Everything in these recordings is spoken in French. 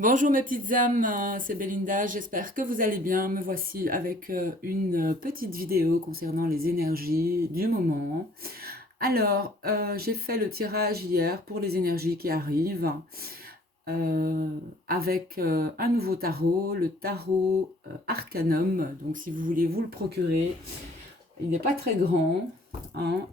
Bonjour mes petites âmes, c'est Belinda, j'espère que vous allez bien. Me voici avec une petite vidéo concernant les énergies du moment. Alors, j'ai fait le tirage hier pour les énergies qui arrivent avec un nouveau tarot, le tarot Arcanum. Donc si vous voulez vous le procurer, il n'est pas très grand, hein,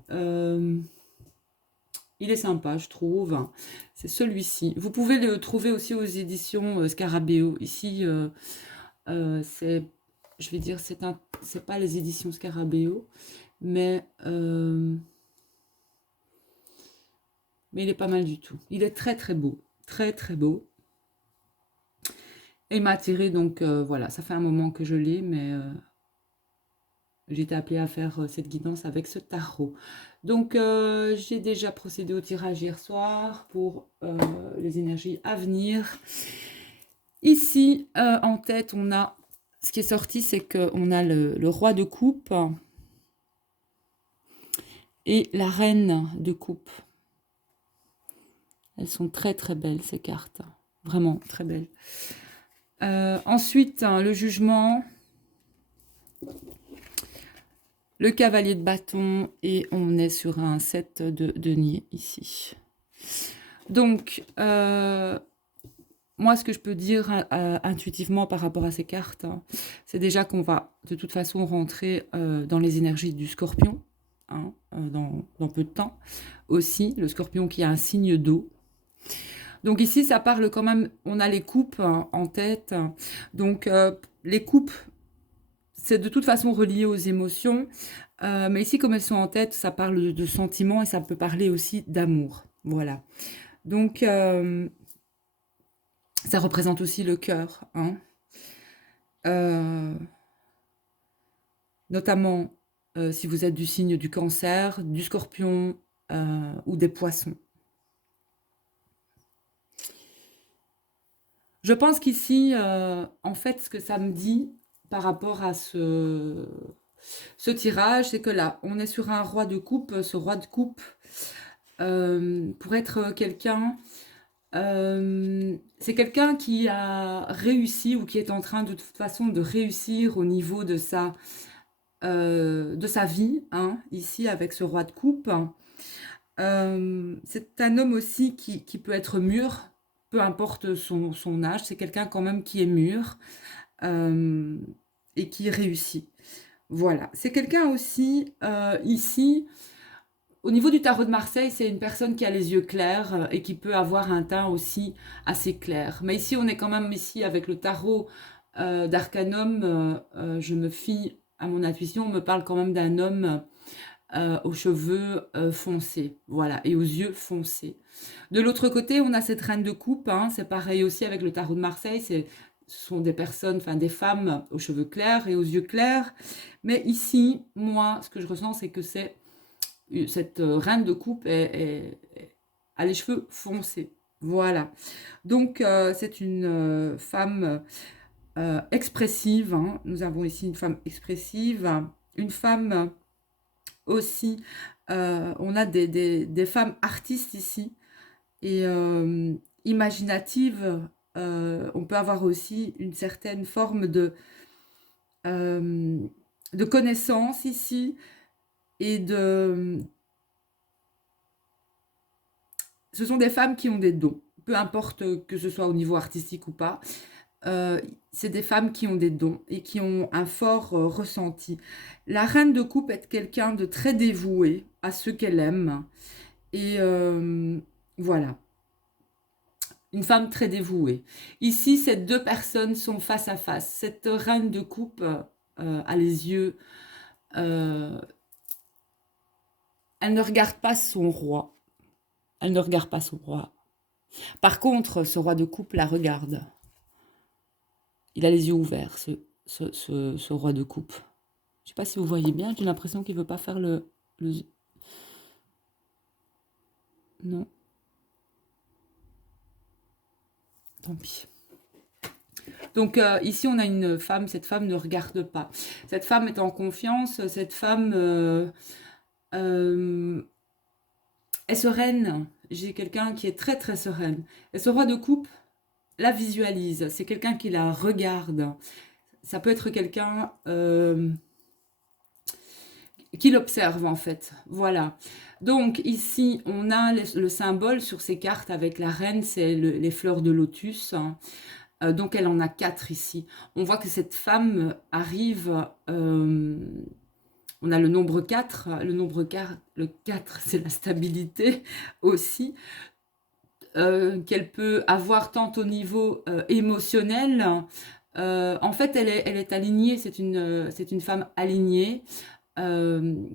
il est sympa, je trouve. C'est celui-ci. Vous pouvez le trouver aussi aux éditions Scarabeo. Ici, c'est, je vais dire, c'est pas les éditions Scarabeo, mais, euh, mais il est pas mal du tout. Il est très très beau, très très beau. Et il m'a attiré, donc voilà, ça fait un moment que je l'ai, mais j'ai été appelée à faire cette guidance avec ce tarot. Donc, j'ai déjà procédé au tirage hier soir pour les énergies à venir. Ici, en tête, on a ce qui est sorti, c'est qu'on a le roi de coupe et la reine de coupe. Elles sont très très belles ces cartes, vraiment très belles. Ensuite, le jugement, le cavalier de bâton et on est sur un 7 de denier ici. Donc, moi, ce que je peux dire intuitivement par rapport à ces cartes, c'est déjà qu'on va de toute façon rentrer dans les énergies du scorpion, hein, dans peu de temps. Aussi, le scorpion qui a un signe d'eau. Donc ici, ça parle quand même, on a les coupes en tête. Donc les coupes, c'est de toute façon relié aux émotions. Mais ici, comme elles sont en tête, ça parle de sentiments et ça peut parler aussi d'amour. Voilà. Donc, ça représente aussi le cœur, hein. Notamment si vous êtes du signe du cancer, du scorpion ou des poissons. Je pense qu'ici, en fait, ce que ça me dit par rapport à ce tirage, c'est que là, on est sur un roi de coupe. Ce roi de coupe, pour être quelqu'un, c'est quelqu'un qui a réussi ou qui est en train de toute façon de réussir au niveau de sa vie, hein, ici avec ce roi de coupe. C'est un homme aussi qui peut être mûr, peu importe son âge, c'est quelqu'un quand même qui est mûr euh, et qui réussit. Voilà, c'est quelqu'un aussi, ici, au niveau du tarot de Marseille, c'est une personne qui a les yeux clairs et qui peut avoir un teint aussi assez clair. Mais ici, on est quand même ici avec le tarot d'Arcanum, je me fie à mon intuition, on me parle quand même d'un homme aux cheveux foncés, voilà, et aux yeux foncés. De l'autre côté, on a cette reine de coupe, hein, c'est pareil aussi avec le tarot de Marseille, ce sont des personnes, enfin des femmes aux cheveux clairs et aux yeux clairs. Mais ici, moi, ce que je ressens, c'est que cette reine de coupe a les cheveux foncés. Voilà. Donc, c'est une femme expressive, hein. Nous avons ici une femme expressive, une femme aussi. On a des femmes artistes ici et imaginatives. On peut avoir aussi une certaine forme euh, de connaissance ici et ce sont des femmes qui ont des dons, peu importe que ce soit au niveau artistique ou pas. C'est des femmes qui ont des dons et qui ont un fort ressenti. La reine de coupe est quelqu'un de très dévoué à ceux qu'elle aime. Et voilà, une femme très dévouée. Ici, ces deux personnes sont face à face. Cette reine de coupe a les yeux. euh, elle ne regarde pas son roi. Elle ne regarde pas son roi. Par contre, ce roi de coupe la regarde. Il a les yeux ouverts, ce roi de coupe. Je ne sais pas si vous voyez bien, j'ai l'impression qu'il ne veut pas faire le... Non, tant pis. Donc ici, on a une femme, cette femme ne regarde pas. Cette femme est en confiance, cette femme euh, est sereine. J'ai quelqu'un qui est très très sereine. Et ce roi de coupe, la visualise, c'est quelqu'un qui la regarde. Ça peut être quelqu'un qui l'observe en fait. Voilà. Donc ici, on a le symbole sur ces cartes avec la reine, c'est les fleurs de lotus. Donc elle en a 4 ici. On voit que cette femme arrive, on a le nombre 4, le 4 c'est la stabilité aussi, qu'elle peut avoir tant au niveau émotionnel. En fait, elle est alignée, c'est une femme alignée.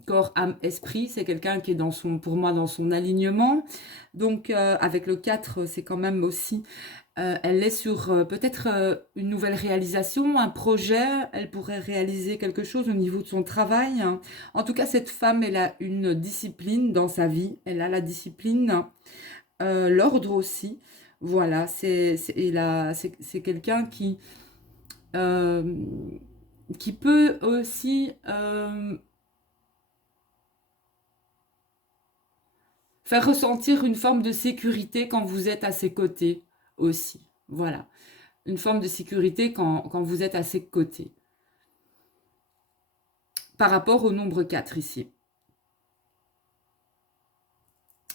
Corps, âme, esprit, c'est quelqu'un qui est dans son, pour moi, dans son alignement. Donc, avec le 4, c'est quand même aussi, elle est sur peut-être une nouvelle réalisation, un projet, elle pourrait réaliser quelque chose au niveau de son travail. En tout cas, cette femme, elle a une discipline dans sa vie, elle a la discipline, l'ordre aussi. Voilà, c'est quelqu'un euh, qui peut aussi faire ressentir une forme de sécurité quand vous êtes à ses côtés aussi. Voilà, une forme de sécurité quand vous êtes à ses côtés. Par rapport au nombre 4 ici.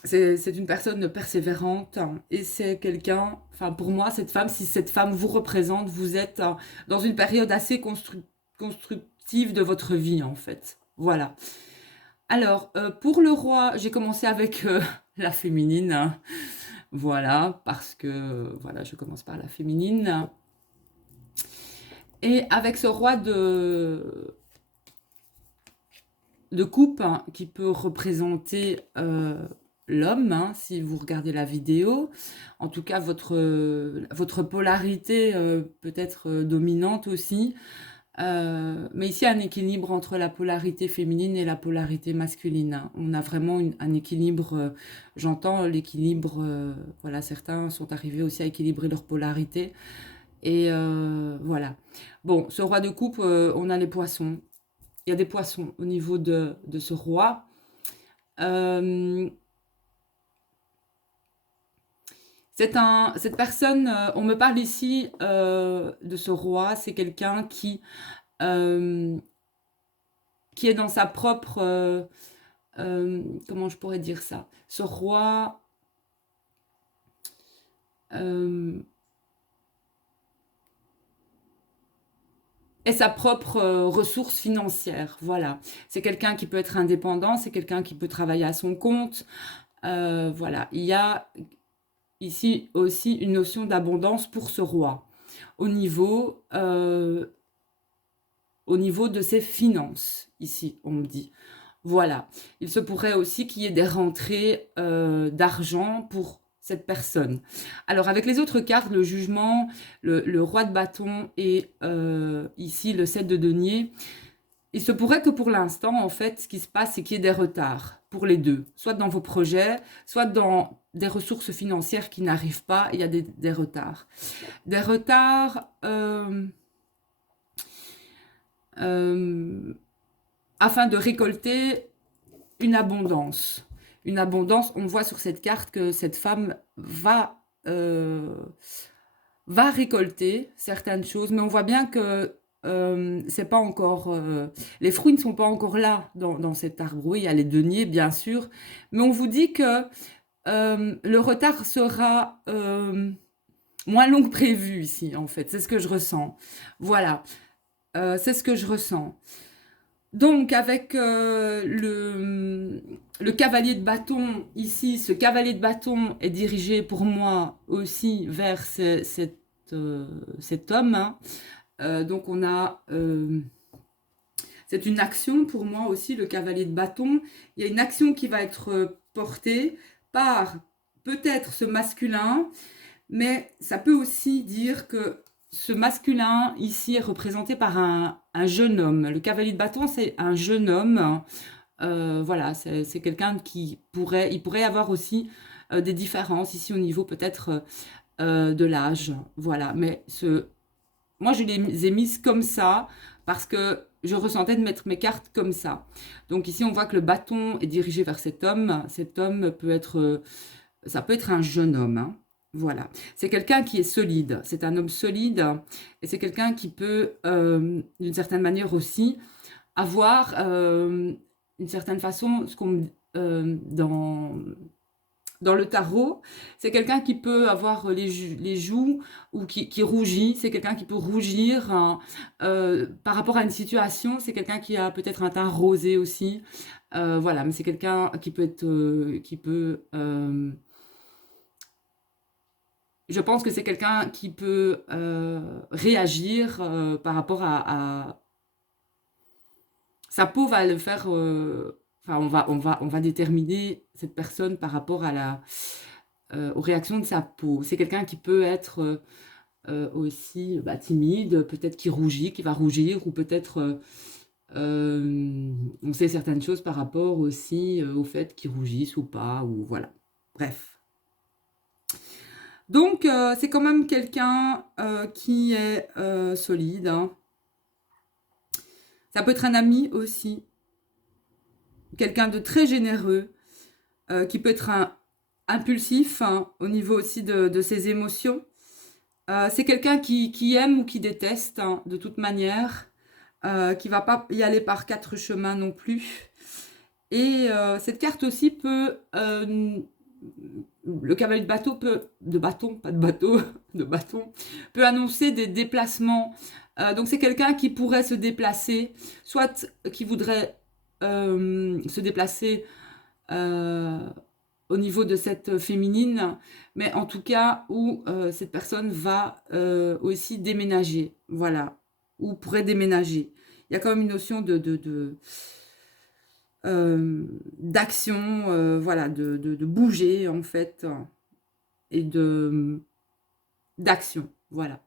C'est une personne persévérante et c'est quelqu'un, enfin pour moi, cette femme, si cette femme vous représente, vous êtes dans une période assez constructive de votre vie en fait. Voilà. Alors, pour le roi, j'ai commencé avec la féminine. Voilà, parce que voilà, je commence par la féminine. Et avec ce roi de coupe qui peut représenter l'homme, si vous regardez la vidéo. En tout cas, votre polarité peut être dominante aussi. Mais ici, un équilibre entre la polarité féminine et la polarité masculine. On a vraiment un équilibre, j'entends l'équilibre, voilà, certains sont arrivés aussi à équilibrer leur polarité. Et voilà. Bon, ce roi de coupe, on a les poissons. Il y a des poissons au niveau de ce roi. Euh, cette personne, on me parle ici de ce roi, c'est quelqu'un euh, qui est dans sa propre... comment je pourrais dire ça? Ce roi est sa propre ressource financière. Voilà. C'est quelqu'un qui peut être indépendant, c'est quelqu'un qui peut travailler à son compte. Voilà. Il y a ici aussi une notion d'abondance pour ce roi au niveau de ses finances, ici, on me dit. Voilà. Il se pourrait aussi qu'il y ait des rentrées d'argent pour cette personne. Alors, avec les autres cartes, le jugement, le roi de bâton et ici le 7 de denier, il se pourrait que pour l'instant, en fait, ce qui se passe, c'est qu'il y ait des retards pour les deux. Soit dans vos projets, soit dans des ressources financières qui n'arrivent pas, il y a des retards. Des retards... afin de récolter une abondance. Une abondance, on voit sur cette carte que cette femme va récolter certaines choses, mais on voit bien que c'est pas encore, les fruits ne sont pas encore là dans cet arbre. Oui, il y a les deniers, bien sûr, mais on vous dit que le retard sera moins long que prévu ici, en fait. C'est ce que je ressens. Voilà, c'est ce que je ressens. Donc, avec le cavalier de bâton, ici, ce cavalier de bâton est dirigé pour moi aussi vers cet homme. Hein. Donc, c'est une action pour moi aussi, le cavalier de bâton. Il y a une action qui va être portée par peut-être ce masculin, mais ça peut aussi dire que ce masculin ici est représenté par un jeune homme. Le cavalier de bâton, c'est un jeune homme. Voilà, c'est quelqu'un il pourrait y avoir aussi des différences ici au niveau peut-être de l'âge. Voilà, mais moi je les ai mises comme ça parce que je ressentais de mettre mes cartes comme ça. Donc ici on voit que le bâton est dirigé vers cet homme. Cet homme peut être, ça peut être un jeune homme. Hein. Voilà. C'est quelqu'un qui est solide. C'est un homme solide et c'est quelqu'un qui peut, d'une certaine manière aussi, avoir une certaine façon, ce qu'on dans le tarot, c'est quelqu'un qui peut avoir les joues ou qui rougit. C'est quelqu'un qui peut rougir hein, par rapport à une situation. C'est quelqu'un qui a peut-être un teint rosé aussi. Voilà, mais c'est quelqu'un qui peut être, je pense que c'est quelqu'un qui peut réagir par rapport à sa peau va le faire. Enfin, on va déterminer cette personne par rapport à aux réactions de sa peau. C'est quelqu'un qui peut être aussi bah, timide, peut-être qui rougit, qui va rougir, ou peut-être on sait certaines choses par rapport aussi au fait qu'il rougisse ou pas, ou voilà. Bref. Donc, c'est quand même quelqu'un qui est solide. Hein. Ça peut être un ami aussi. Quelqu'un de très généreux, qui peut être impulsif hein, au niveau aussi de ses émotions. C'est quelqu'un qui aime ou qui déteste, hein, de toute manière, qui va pas y aller par quatre chemins non plus. Et cette carte aussi peut... le cavalier de bateau peut... De bâton, pas de bateau, de bâton, peut annoncer des déplacements. Donc c'est quelqu'un qui pourrait se déplacer, soit qui voudrait se déplacer au niveau de cette féminine, mais en tout cas où cette personne va aussi déménager, voilà, ou pourrait déménager. Il y a quand même une notion d'action, voilà, de bouger en fait, et d'action, voilà.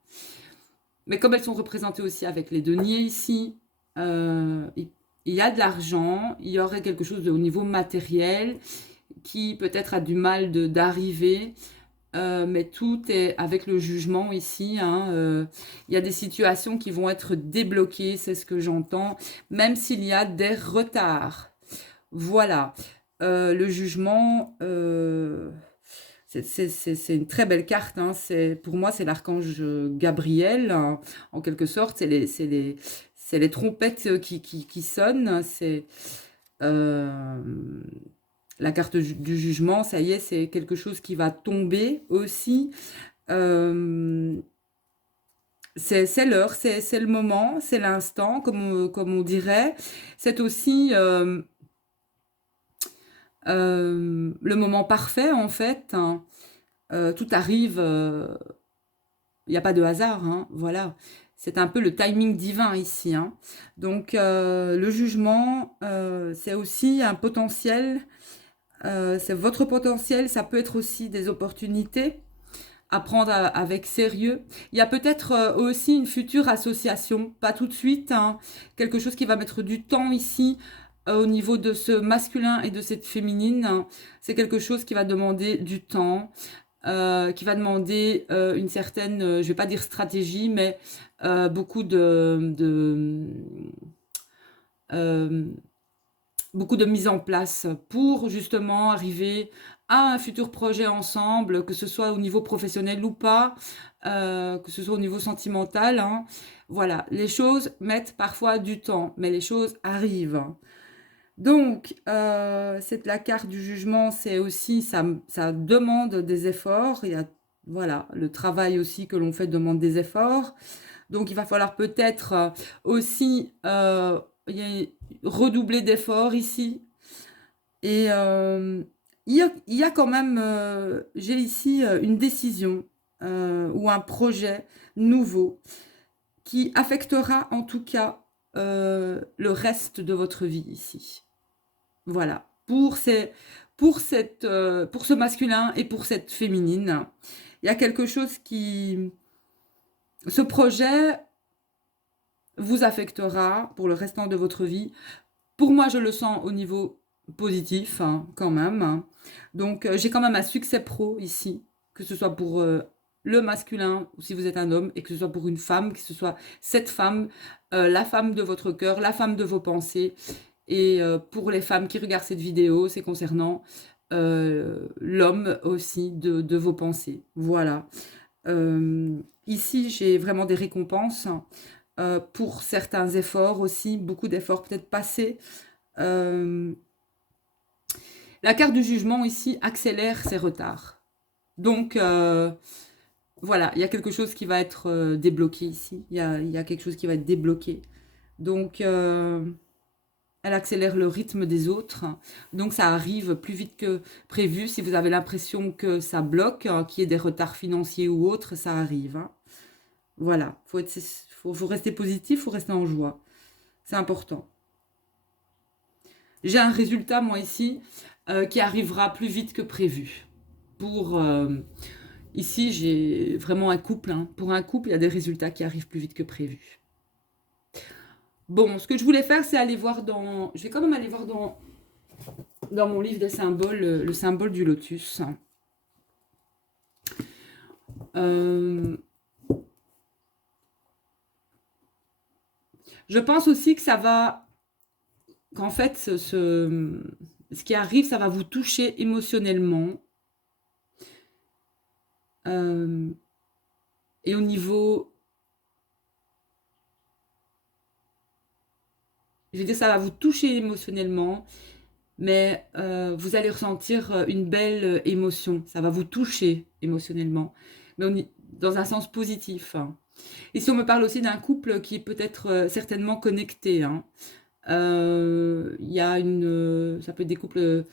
Mais comme elles sont représentées aussi avec les deniers ici, il y a de l'argent, il y aurait quelque chose au niveau matériel qui peut-être a du mal d'arriver, mais tout est avec le jugement ici. Hein, il y a des situations qui vont être débloquées, c'est ce que j'entends, même s'il y a des retards. Voilà. Le jugement, c'est une très belle carte. Hein. Pour moi, c'est l'archange Gabriel, hein, en quelque sorte. C'est les trompettes qui sonnent. C'est la carte du jugement, ça y est, c'est quelque chose qui va tomber aussi. C'est l'heure, c'est le moment, c'est l'instant, comme on dirait. C'est aussi le moment parfait, en fait. Hein. Tout arrive, il n'y a pas de hasard, hein, voilà. C'est un peu le timing divin ici. Hein. Donc, le jugement, c'est aussi un potentiel. C'est votre potentiel, ça peut être aussi des opportunités à prendre avec sérieux. Il y a peut-être aussi une future association, pas tout de suite, hein, quelque chose qui va mettre du temps ici au niveau de ce masculin et de cette féminine. Hein. C'est quelque chose qui va demander du temps, qui va demander une certaine, je vais pas dire stratégie, mais beaucoup euh, beaucoup de mise en place pour justement arriver à un futur projet ensemble, que ce soit au niveau professionnel ou pas, que ce soit au niveau sentimental. Hein. Voilà, les choses mettent parfois du temps, mais les choses arrivent. Donc, c'est la carte du jugement, c'est aussi, ça demande des efforts. Il y a, voilà, le travail aussi que l'on fait demande des efforts. Donc, il va falloir peut-être aussi redoubler d'efforts ici. Et il y a quand même, j'ai ici une décision ou un projet nouveau qui affectera en tout cas le reste de votre vie ici. Voilà, pour ce masculin et pour cette féminine. Il y a quelque chose qui... Ce projet vous affectera pour le restant de votre vie. Pour moi, je le sens au niveau positif, hein, quand même. Hein. Donc, j'ai quand même un succès pro ici, que ce soit pour le masculin, ou si vous êtes un homme, et que ce soit pour une femme, que ce soit cette femme, la femme de votre cœur, la femme de vos pensées. Et pour les femmes qui regardent cette vidéo, c'est concernant l'homme aussi de vos pensées. Voilà. Ici, j'ai vraiment des récompenses pour certains efforts aussi, beaucoup d'efforts peut-être passés. Euh, la carte du jugement ici accélère ces retards. Donc, voilà, il y a quelque chose qui va être débloqué ici. Il y a quelque chose qui va être débloqué. Donc, elle accélère le rythme des autres. Donc, ça arrive plus vite que prévu. Si vous avez l'impression que ça bloque, qu'il y ait des retards financiers ou autres, ça arrive. Hein. Voilà, faut rester positif, faut rester en joie. C'est important. J'ai un résultat, moi, ici, qui arrivera plus vite que prévu. Pour... ici, j'ai vraiment un couple. Hein. Pour un couple, il y a des résultats qui arrivent plus vite que prévu. Bon, ce que je voulais faire, c'est aller voir dans... Je vais quand même aller voir dans mon livre des symboles, le symbole du lotus. Je pense aussi que ça va... Qu'en fait, ce qui arrive, ça va vous toucher émotionnellement. Et au niveau... Je veux dire, ça va vous toucher émotionnellement, mais vous allez ressentir une belle émotion. Ça va vous toucher émotionnellement, mais dans un sens positif. Ici, on me parle aussi d'un couple qui est peut-être certainement connecté. Hein. Il y a ça peut être des couples,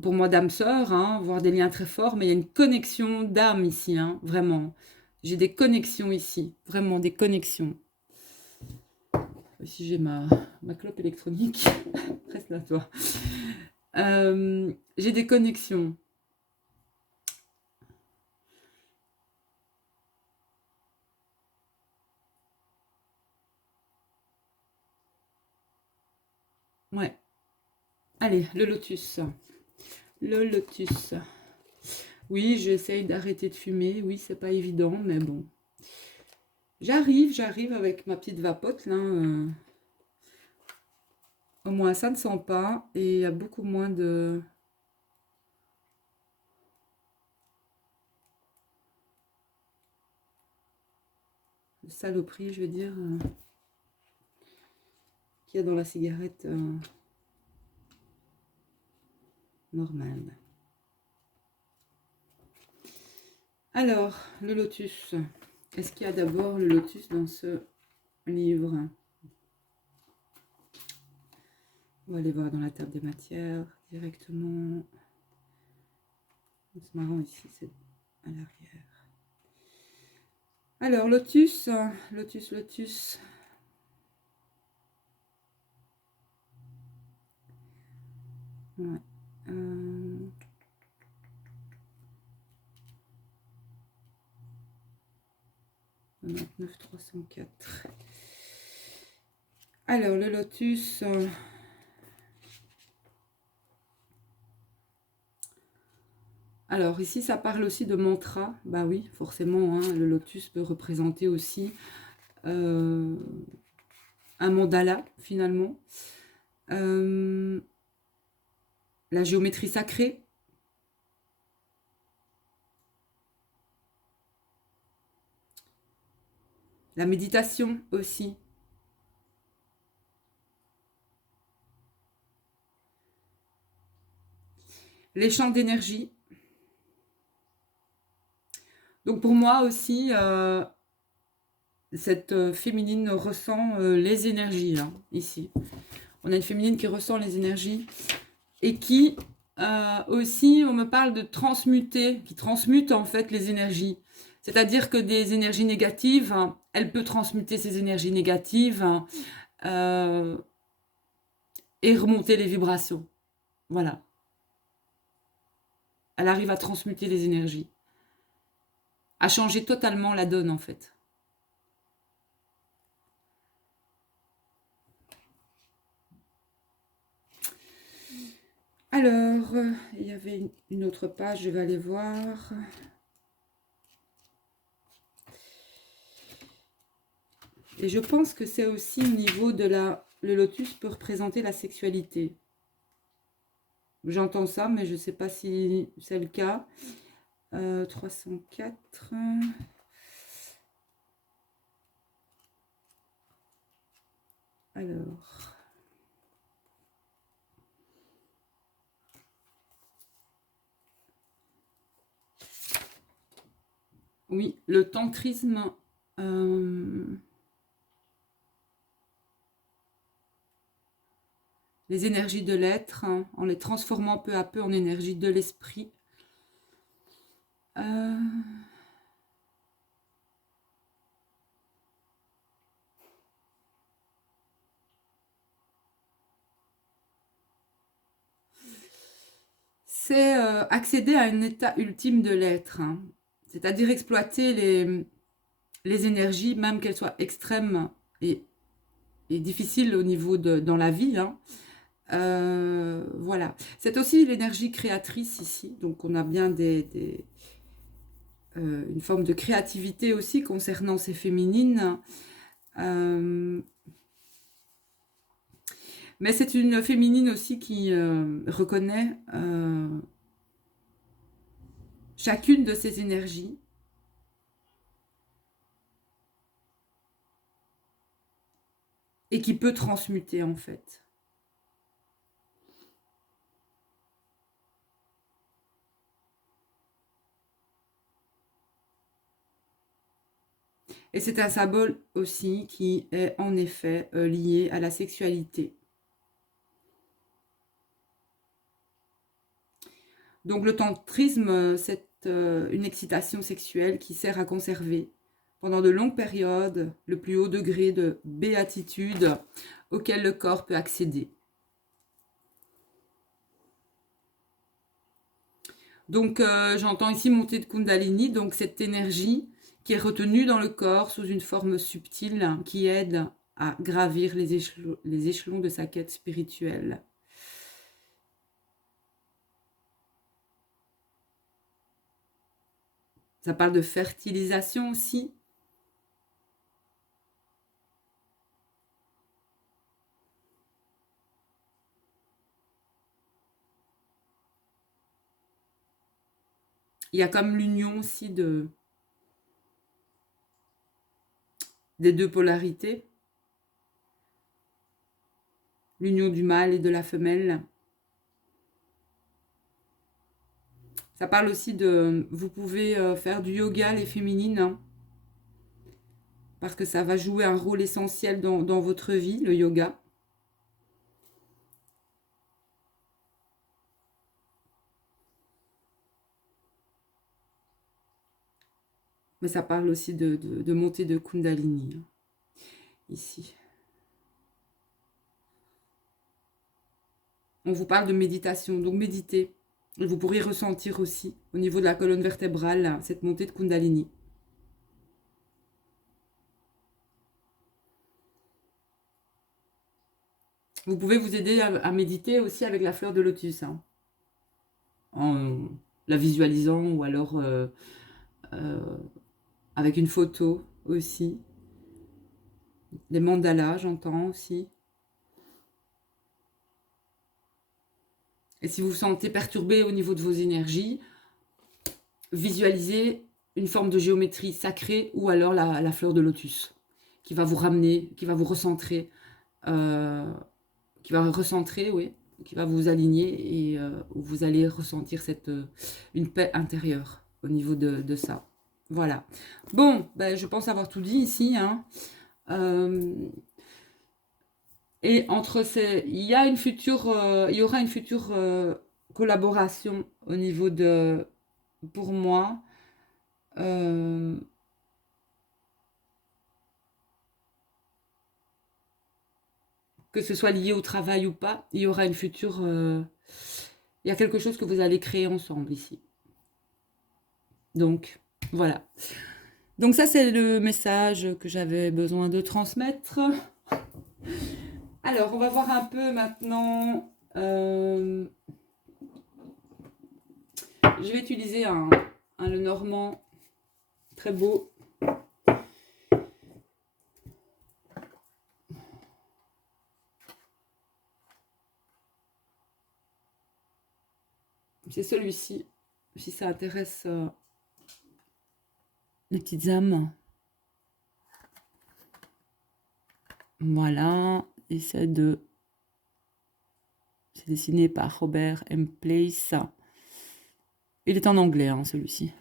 pour moi, d'âme-sœur, hein, voire des liens très forts, mais il y a une connexion d'âme ici, hein, vraiment. J'ai des connexions ici, vraiment des connexions. Ici, j'ai ma clope électronique. Reste là, toi. J'ai des connexions. Ouais. Allez, le lotus. Le lotus. Oui, j'essaye d'arrêter de fumer. Oui, c'est pas évident, mais bon. J'arrive avec ma petite vapote, là. Au moins, ça ne sent pas. Et il y a beaucoup moins de saloperie, je veux dire, qu'il y a dans la cigarette normale. Alors, le lotus. Est-ce qu'il y a d'abord le lotus dans ce livre? On va aller voir dans la table des matières directement. C'est marrant ici, c'est à l'arrière. Alors, lotus, lotus, lotus. Ouais. 304. Alors, le lotus. Alors, ici, ça parle aussi de mantra. Bah oui, forcément, hein, le lotus peut représenter aussi un mandala, finalement. La géométrie sacrée. La méditation aussi. Les champs d'énergie. Donc pour moi aussi, cette féminine ressent les énergies, là, ici. On a une féminine qui ressent les énergies et qui aussi, on me parle de transmuter, qui transmute en fait les énergies. C'est-à-dire que des énergies négatives, elle peut transmuter ces énergies négatives et remonter les vibrations. Voilà. Elle arrive à transmuter les énergies. À changer totalement la donne en fait. Alors, il y avait une autre page, je vais aller voir. Et je pense que c'est aussi au niveau de la... Le lotus peut représenter la sexualité. J'entends ça, mais je ne sais pas si c'est le cas. 304. Alors. Oui, le tantrisme. Les énergies de l'être, hein, en les transformant peu à peu en énergie de l'esprit. C'est accéder à un état ultime de l'être, hein. C'est-à-dire exploiter les énergies, même qu'elles soient extrêmes et difficiles au niveau dans la vie, hein. Voilà. C'est aussi l'énergie créatrice ici, donc on a bien une forme de créativité aussi concernant ces féminines. Mais c'est une féminine aussi qui reconnaît chacune de ces énergies et qui peut transmuter en fait. Et c'est un symbole aussi qui est en effet lié à la sexualité. Donc le tantrisme, c'est une excitation sexuelle qui sert à conserver pendant de longues périodes le plus haut degré de béatitude auquel le corps peut accéder. Donc j'entends ici montée de Kundalini, donc cette énergie qui est retenue dans le corps sous une forme subtile qui aide à gravir les échelons de sa quête spirituelle. Ça parle de fertilisation aussi. Il y a comme l'union aussi des deux polarités. L'union du mâle et de la femelle. Ça parle aussi de... Vous pouvez faire du yoga, les féminines, hein, parce que ça va jouer un rôle essentiel dans votre vie, le yoga. Mais ça parle aussi de montée de Kundalini, hein, ici. On vous parle de méditation, donc méditez. Et vous pourrez ressentir aussi, au niveau de la colonne vertébrale, cette montée de Kundalini. Vous pouvez vous aider à méditer aussi avec la fleur de lotus, hein, en la visualisant ou alors euh, avec une photo aussi. Des mandalas, j'entends aussi. Et si vous vous sentez perturbé au niveau de vos énergies, visualisez une forme de géométrie sacrée ou alors la fleur de lotus qui va vous ramener, qui va vous recentrer, oui, qui va vous aligner et où vous allez ressentir une paix intérieure au niveau de ça. Voilà. Bon, ben, je pense avoir tout dit ici, hein. Et entre ces, il y aura une future collaboration au niveau pour moi, euh, que ce soit lié au travail ou pas, il y aura il y a quelque chose que vous allez créer ensemble ici. Donc, voilà. Donc ça, c'est le message que j'avais besoin de transmettre. Alors, on va voir un peu maintenant. Je vais utiliser un Lenormand très beau. C'est celui-ci, si ça intéresse les petites âmes. Voilà, et c'est dessiné par Robert M. Place. Il est en anglais, hein, celui-ci,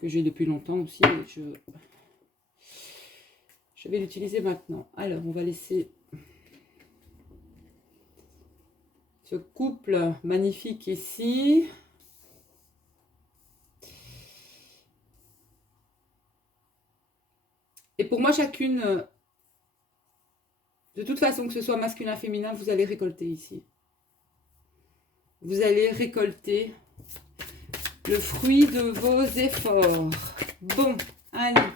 que j'ai depuis longtemps aussi. Je vais l'utiliser maintenant. Alors, on va laisser ce couple magnifique ici. Et pour moi, chacune, de toute façon, que ce soit masculin, féminin, vous allez récolter ici. Vous allez récolter le fruit de vos efforts. Bon, allez.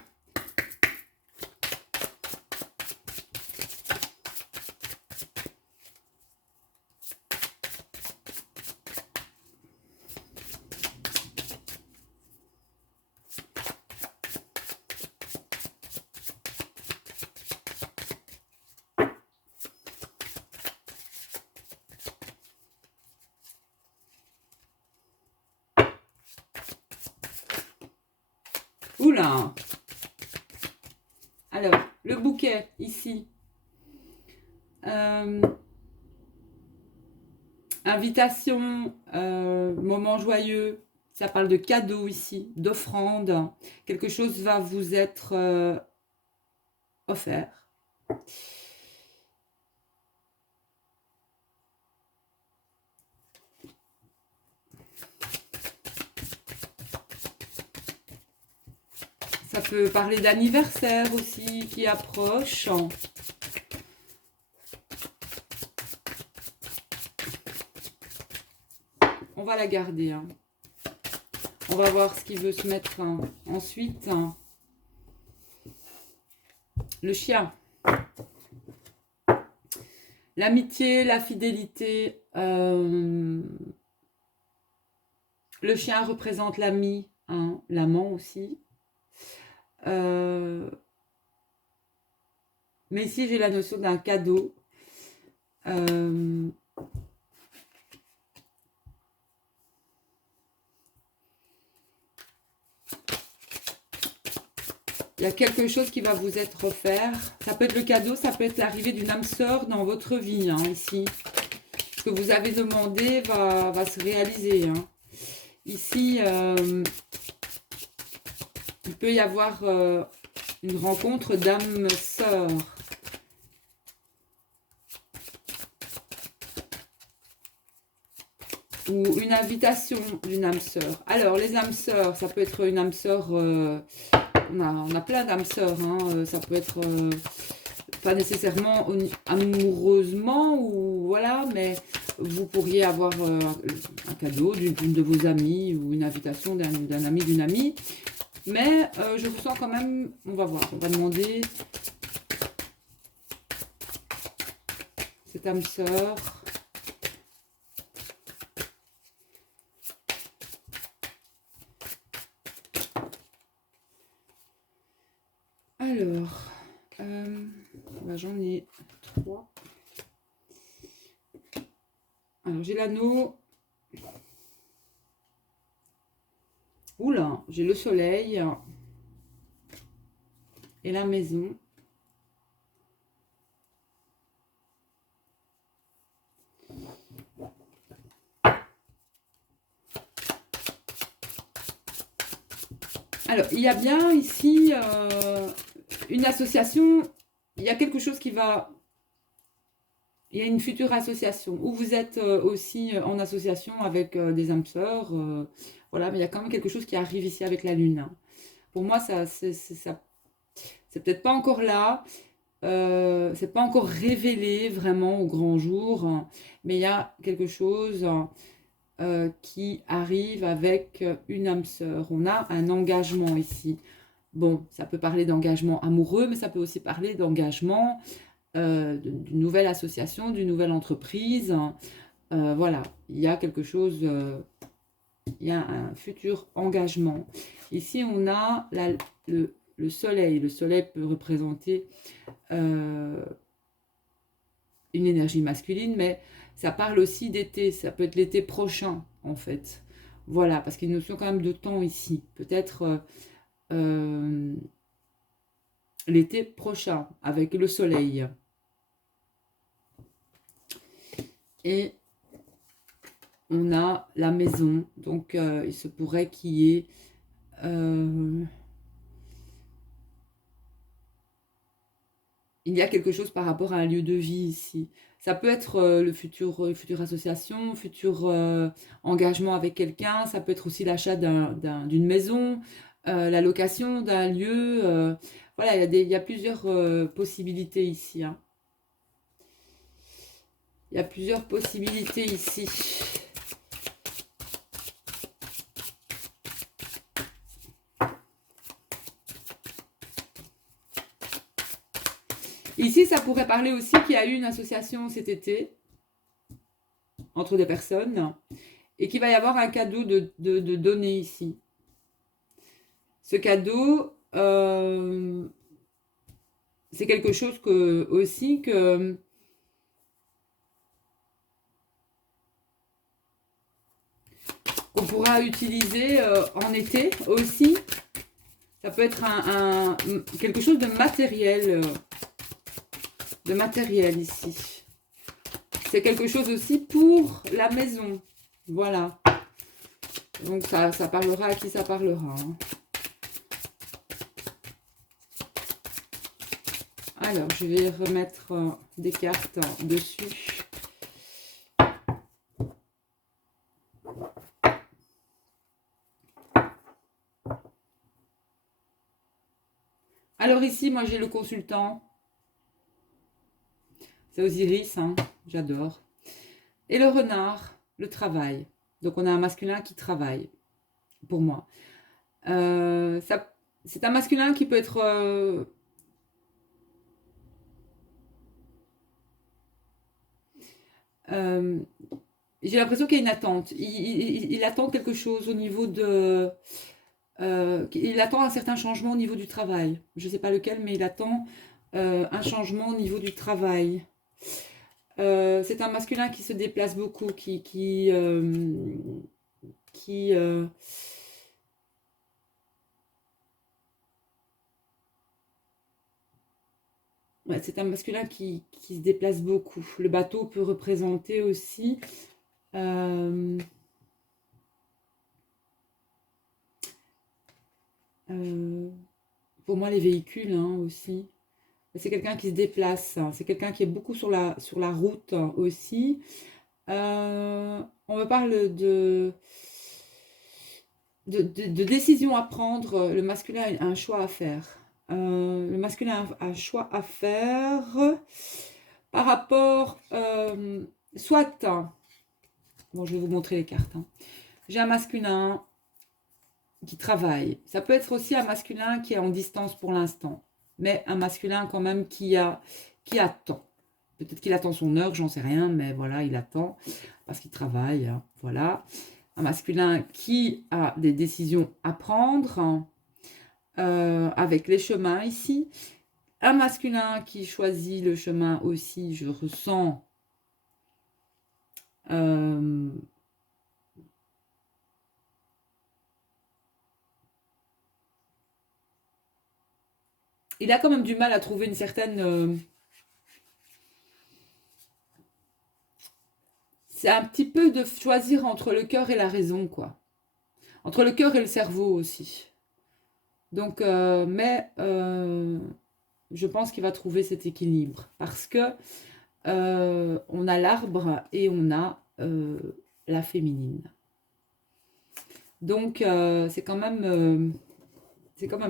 Oula! Alors, le bouquet, ici. Invitation, moment joyeux. Ça parle de cadeaux ici, d'offrandes. Quelque chose va vous être offert. Ça peut parler d'anniversaire aussi qui approche. On va la garder. Hein. On va voir ce qu'il veut se mettre ensuite. Le chien. L'amitié, la fidélité. Le chien représente l'ami, hein, l'amant aussi. Mais ici, j'ai la notion d'un cadeau. Il y a quelque chose qui va vous être offert. Ça peut être le cadeau, ça peut être l'arrivée d'une âme sœur dans votre vie, hein, ici. Ce que vous avez demandé va se réaliser. Hein. Ici, il peut y avoir une rencontre d'âmes sœurs. Ou une invitation d'une âme sœur. Alors, les âmes sœurs, ça peut être une âme sœur... on a plein d'âmes sœurs. Hein, ça peut être pas nécessairement amoureusement, ou voilà, mais vous pourriez avoir un cadeau d'une de vos amies ou une invitation d'un ami, d'une amie. Mais je vous sens quand même... On va voir, on va demander... Cette âme sœur... Alors, j'en ai 3. Alors, j'ai l'anneau. Oula, j'ai le soleil. Et la maison. Alors, il y a bien ici une association. Il y a quelque chose qui va... Il y a une future association où vous êtes aussi en association avec des âmes sœurs. Voilà, mais il y a quand même quelque chose qui arrive ici avec la lune. Pour moi, ça, c'est peut-être pas encore là. C'est pas encore révélé vraiment au grand jour. Mais il y a quelque chose qui arrive avec une âme sœur. On a un engagement ici. Bon, ça peut parler d'engagement amoureux, mais ça peut aussi parler d'engagement d'une nouvelle association, d'une nouvelle entreprise. Voilà, il y a quelque chose, il y a un futur engagement. Ici, on a le soleil. Le soleil peut représenter une énergie masculine, mais ça parle aussi d'été, ça peut être l'été prochain, en fait. Voilà, parce qu'il y a une notion quand même de temps ici. Peut-être euh, l'été prochain, avec le soleil. Et on a la maison, donc il se pourrait qu'il y ait... il y a quelque chose par rapport à un lieu de vie ici. Ça peut être le future association, futur engagement avec quelqu'un, ça peut être aussi l'achat d'une maison, la location d'un lieu. Voilà, il y a plusieurs possibilités ici, hein. Il y a plusieurs possibilités ici. Ici, ça pourrait parler aussi qu'il y a eu une association cet été entre des personnes et qu'il va y avoir un cadeau de donner ici. Ce cadeau, c'est quelque chose aussi qu'on pourra utiliser en été aussi. Ça peut être quelque chose de matériel ici. C'est quelque chose aussi pour la maison. Voilà. Donc ça parlera à qui ça parlera, hein. Alors, je vais remettre des cartes dessus. Alors ici, moi j'ai le consultant. C'est Osiris, hein, j'adore. Et le renard, le travail. Donc on a un masculin qui travaille, pour moi. C'est un masculin qui peut être... j'ai l'impression qu'il y a une attente. Il attend quelque chose au niveau de... il attend un certain changement au niveau du travail. Je ne sais pas lequel, mais il attend un changement au niveau du travail. C'est un masculin qui se déplace beaucoup, ouais, c'est un masculin qui se déplace beaucoup. Le bateau peut représenter aussi pour moi les véhicules, hein, aussi. C'est quelqu'un qui se déplace, hein. C'est quelqu'un qui est beaucoup sur la route, hein, aussi. On me parle de décision à prendre. Le masculin a un choix à faire. Le masculin a un choix à faire par rapport, soit, bon, je vais vous montrer les cartes, hein. J'ai un masculin qui travaille. Ça peut être aussi un masculin qui est en distance pour l'instant, mais un masculin quand même qui attend. Peut-être qu'il attend son heure, j'en sais rien, mais voilà, il attend parce qu'il travaille, hein, voilà. Un masculin qui a des décisions à prendre, avec les chemins ici. Un masculin qui choisit le chemin aussi, je ressens il a quand même du mal à trouver une certaine... c'est un petit peu de choisir entre le cœur et la raison, quoi. Entre le cœur et le cerveau aussi. Donc, je pense qu'il va trouver cet équilibre. Parce que on a l'arbre et on a la féminine. Donc, c'est quand même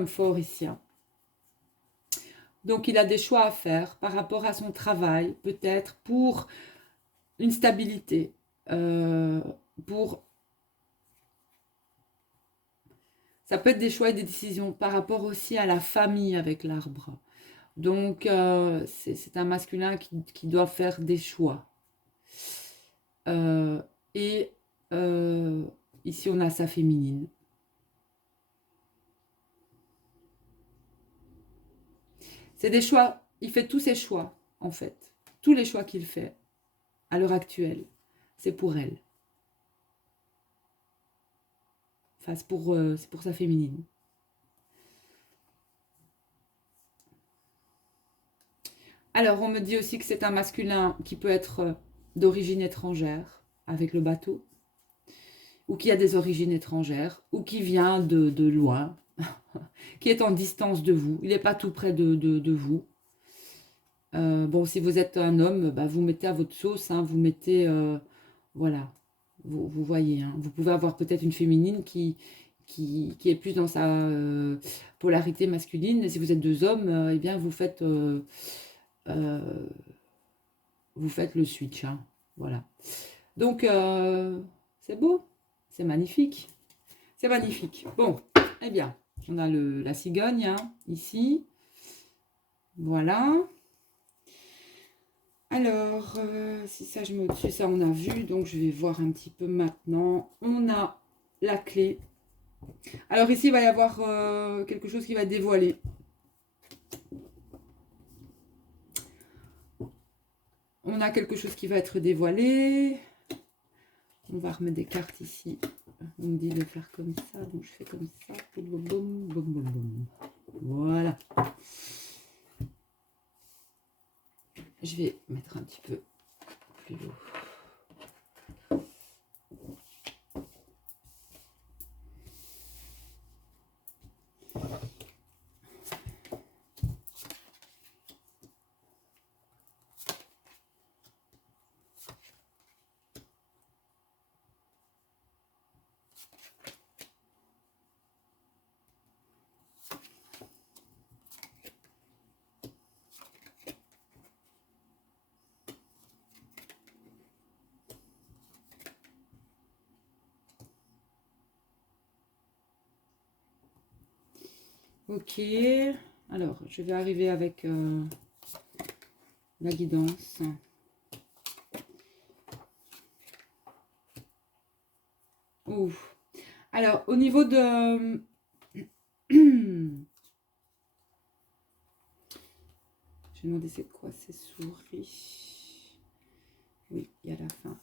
fort ici, hein. Donc, il a des choix à faire par rapport à son travail, peut-être pour une stabilité, pour... Ça peut être des choix et des décisions par rapport aussi à la famille avec l'arbre. Donc, c'est un masculin qui doit faire des choix. Et ici, on a sa féminine. C'est des choix. Il fait tous ses choix, en fait. Tous les choix qu'il fait. à l'heure actuelle. C'est pour elle. Enfin, c'est pour sa féminine. Alors, on me dit aussi que c'est un masculin qui peut être d'origine étrangère, avec le bateau, ou qui a des origines étrangères, ou qui vient de loin, qui est en distance de vous. Il n'est pas tout près de vous. Bon, si vous êtes un homme, bah, vous mettez à votre sauce, hein, vous mettez, voilà, vous voyez, hein. Vous pouvez avoir peut-être une féminine qui est plus dans sa polarité masculine. Et si vous êtes deux hommes, eh bien, euh, vous faites le switch, hein, voilà. Donc, c'est beau, c'est magnifique, c'est magnifique. Bon, eh bien, on a la cigogne, hein, ici, voilà. Alors, si ça je me dessus, ça on a vu, donc je vais voir un petit peu maintenant. On a la clé. Alors ici, il va y avoir quelque chose qui va dévoiler. On a quelque chose qui va être dévoilé. On va remettre des cartes ici. On me dit de faire comme ça, donc je fais comme ça. Boum, boum, boum, boum, boum. Voilà. Je vais mettre un petit peu plus haut. Ok, alors je vais arriver avec la guidance. Ouf. Alors au niveau de... Je vais demander c'est quoi ces souris. Oui, il y a la fin.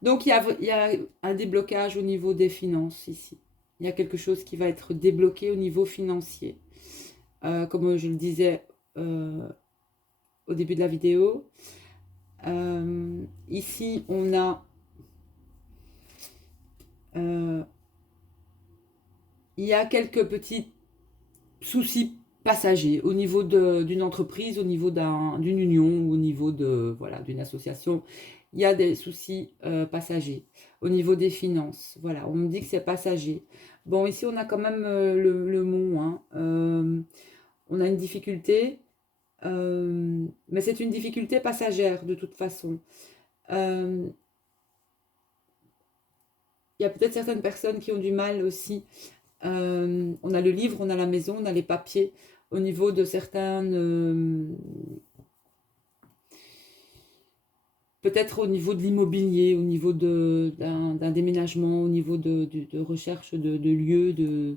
Donc, il y a un déblocage au niveau des finances ici. Il y a quelque chose qui va être débloqué au niveau financier. Comme je le disais au début de la vidéo. Ici, on a... il y a quelques petits soucis passagers au niveau d'une entreprise, au niveau d'une union, ou au niveau voilà, d'une association. Il y a des soucis passagers. Au niveau des finances, voilà, on me dit que c'est passager. Bon, ici, on a quand même le mont. Hein. On a une difficulté, mais c'est une difficulté passagère de toute façon. Il y a peut-être certaines personnes qui ont du mal aussi. On a le livre, on a la maison, on a les papiers. Au niveau de certaines... peut-être au niveau de l'immobilier, au niveau d'un déménagement, au niveau de recherche de lieux,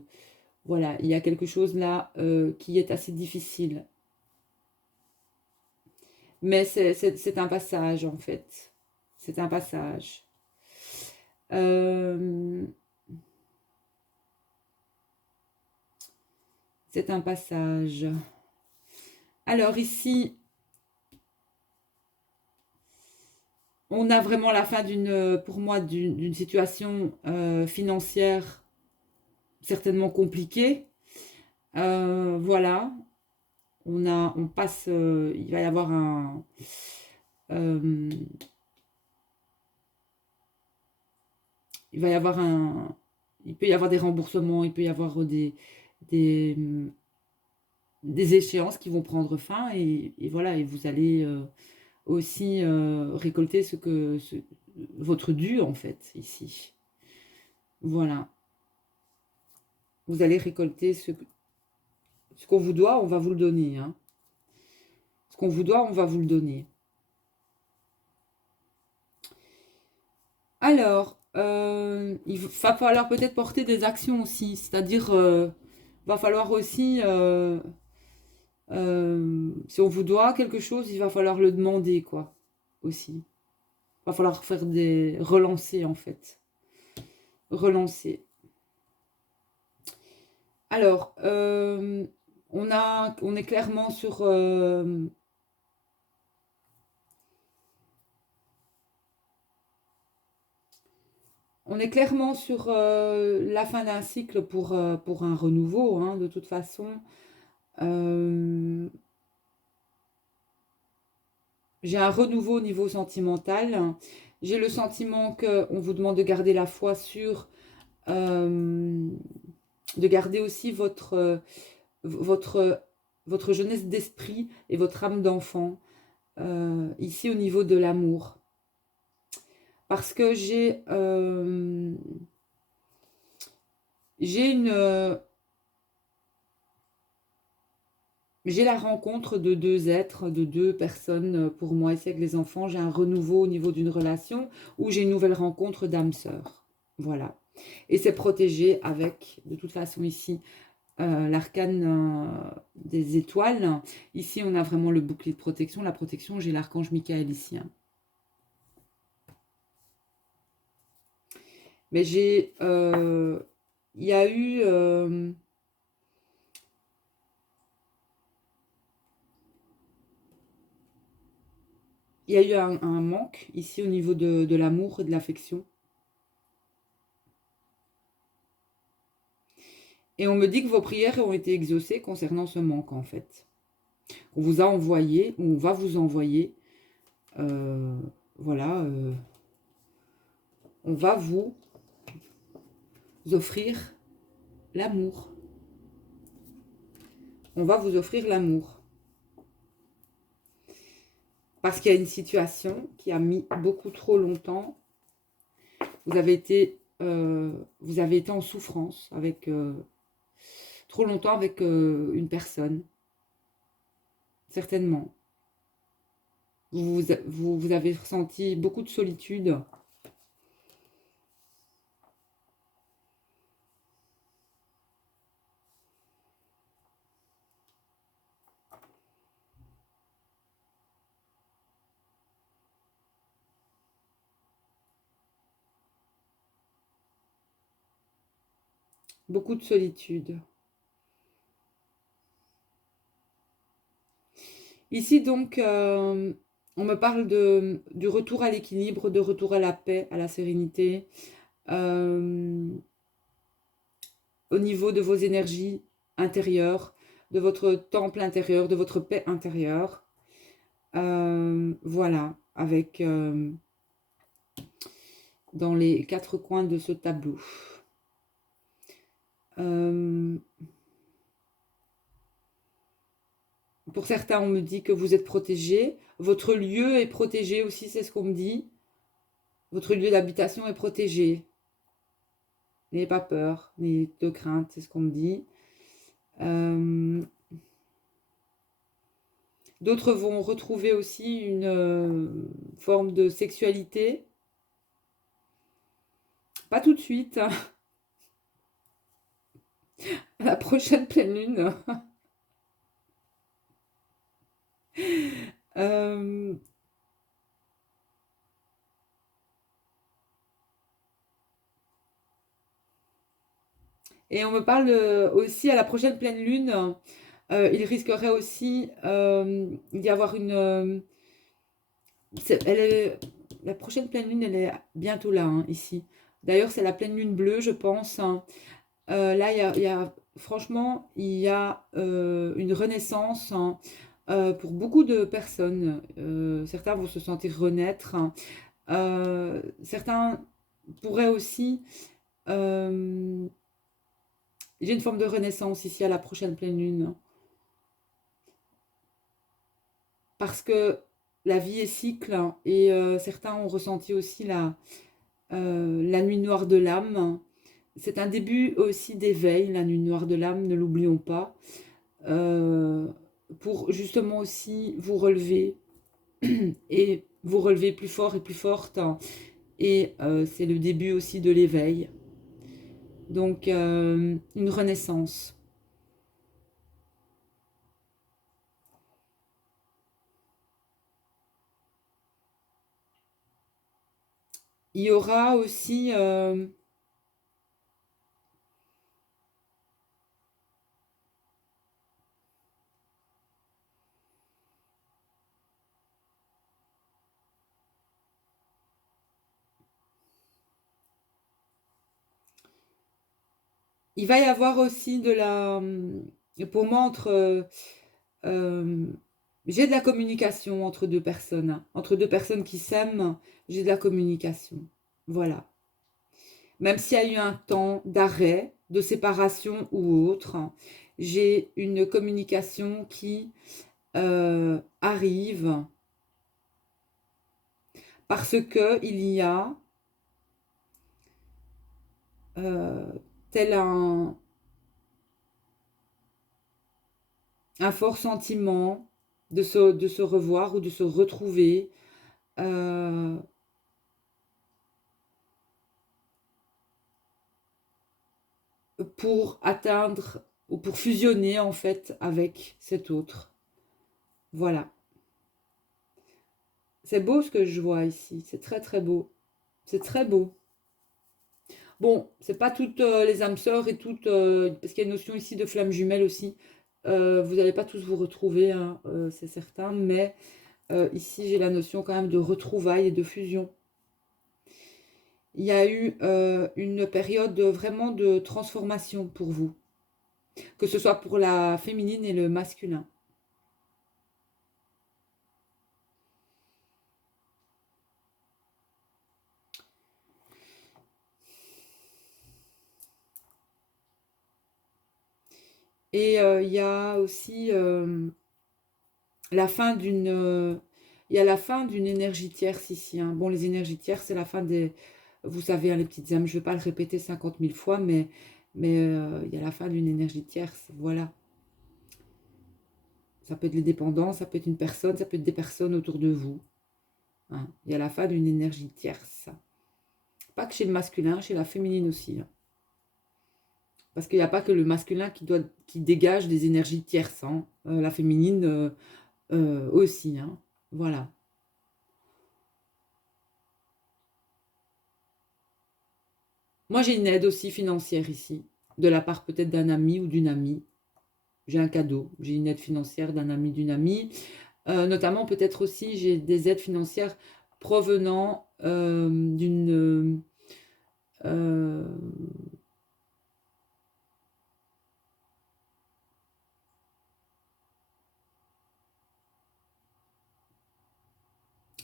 voilà, il y a quelque chose là qui est assez difficile. Mais c'est un passage en fait. C'est un passage. C'est un passage. Alors ici, on a vraiment la fin pour moi, d'une situation financière certainement compliquée. Voilà. On passe, il va y avoir il va y avoir il peut y avoir des remboursements, il peut y avoir des, des échéances qui vont prendre fin et voilà, et vous allez aussi récolter votre dû en fait ici. Voilà. Vous allez récolter ce qu'on vous doit, on va vous le donner. Hein. Ce qu'on vous doit, on va vous le donner. Alors, il va falloir peut-être porter des actions aussi, c'est-à-dire va falloir aussi, si on vous doit quelque chose, il va falloir le demander, quoi, aussi. Il va falloir faire des... relancer, en fait. Relancer. Alors, on est clairement sur... on est clairement sur la fin d'un cycle pour un renouveau, hein, de toute façon. J'ai un renouveau au niveau sentimental. J'ai le sentiment qu'on vous demande de garder la foi sur... de garder aussi votre, votre jeunesse d'esprit et votre âme d'enfant, ici au niveau de l'amour. Parce que j'ai j'ai la rencontre de deux êtres, de deux personnes pour moi ici avec les enfants. J'ai un renouveau au niveau d'une relation ou j'ai une nouvelle rencontre d'âme sœur. Voilà. Et c'est protégé avec, de toute façon ici, l'arcane des étoiles. Ici, on a vraiment le bouclier de protection. La protection, j'ai l'archange Michael ici. Hein. Mais j'ai... il y a eu... il y a eu un manque ici au niveau de l'amour et de l'affection. Et on me dit que vos prières ont été exaucées concernant ce manque, en fait. On vous a envoyé, ou on va vous envoyer, voilà, on va vous offrir l'amour. On va vous offrir l'amour. Parce qu'il y a une situation qui a mis beaucoup trop longtemps. Vous avez été en souffrance avec trop longtemps avec une personne. Certainement. Vous avez ressenti beaucoup de solitude. Beaucoup de solitude. Ici, donc, on me parle du retour à l'équilibre, de retour à la paix, à la sérénité, au niveau de vos énergies intérieures, de votre temple intérieur, de votre paix intérieure. Voilà, avec dans les quatre coins de ce tableau. Pour certains, on me dit que vous êtes protégé. Votre lieu est protégé aussi, c'est ce qu'on me dit. Votre lieu d'habitation est protégé. N'ayez pas peur, n'ayez de crainte, c'est ce qu'on me dit. D'autres vont retrouver aussi une forme de sexualité. Pas tout de suite. Hein. La prochaine pleine lune. Et on me parle aussi à la prochaine pleine lune, il risquerait aussi d'y avoir une... la prochaine pleine lune, elle est bientôt là, hein, ici. D'ailleurs, c'est la pleine lune bleue, je pense. Hein. Là, franchement, il y a une renaissance hein, pour beaucoup de personnes. Certains vont se sentir renaître. Hein. Certains pourraient aussi... j'ai une forme de renaissance ici à la prochaine pleine lune. Parce que la vie est cycle hein, et certains ont ressenti aussi la nuit noire de l'âme. C'est un début aussi d'éveil, la nuit noire de l'âme, ne l'oublions pas. Pour justement aussi vous relever et vous relever plus fort et plus forte. Et c'est le début aussi de l'éveil. Donc, une renaissance. il y aura aussi, il va y avoir aussi de la, pour moi, euh, j'ai de la communication entre deux personnes, hein. Entre deux personnes qui s'aiment, j'ai de la communication. Voilà. Même s'il y a eu un temps d'arrêt, de séparation ou autre, j'ai une communication qui arrive parce que il y a euh, tel un fort sentiment de se revoir ou de se retrouver euh, pour atteindre ou pour fusionner en fait avec cet autre. Voilà. C'est beau ce que je vois ici. C'est très très beau. C'est très beau. Bon, c'est pas toutes les âmes sœurs et toutes, parce qu'il y a une notion ici de flamme jumelle aussi. Vous n'allez pas tous vous retrouver, hein, c'est certain, mais ici j'ai la notion quand même de retrouvailles et de fusion. Il y a eu une période vraiment de transformation pour vous, que ce soit pour la féminine et le masculin. Et il y a aussi la fin d'une il y a la fin d'une énergie tierce ici, hein. Bon, les énergies tierces, c'est la fin des, vous savez, hein, les petites âmes, je ne vais pas le répéter 50 000 fois, mais il y a la fin d'une énergie tierce, voilà. Ça peut être les dépendants, ça peut être une personne, ça peut être des personnes autour de vous, hein. Il y a la fin d'une énergie tierce. Pas que chez le masculin, chez la féminine aussi, hein. Parce qu'il n'y a pas que le masculin qui dégage des énergies tierces, hein. La féminine aussi, hein. Voilà. Moi, j'ai une aide aussi financière ici, de la part peut-être d'un ami ou d'une amie. J'ai un cadeau, j'ai une aide financière d'un ami, d'une amie. Notamment, peut-être aussi, j'ai des aides financières provenant euh,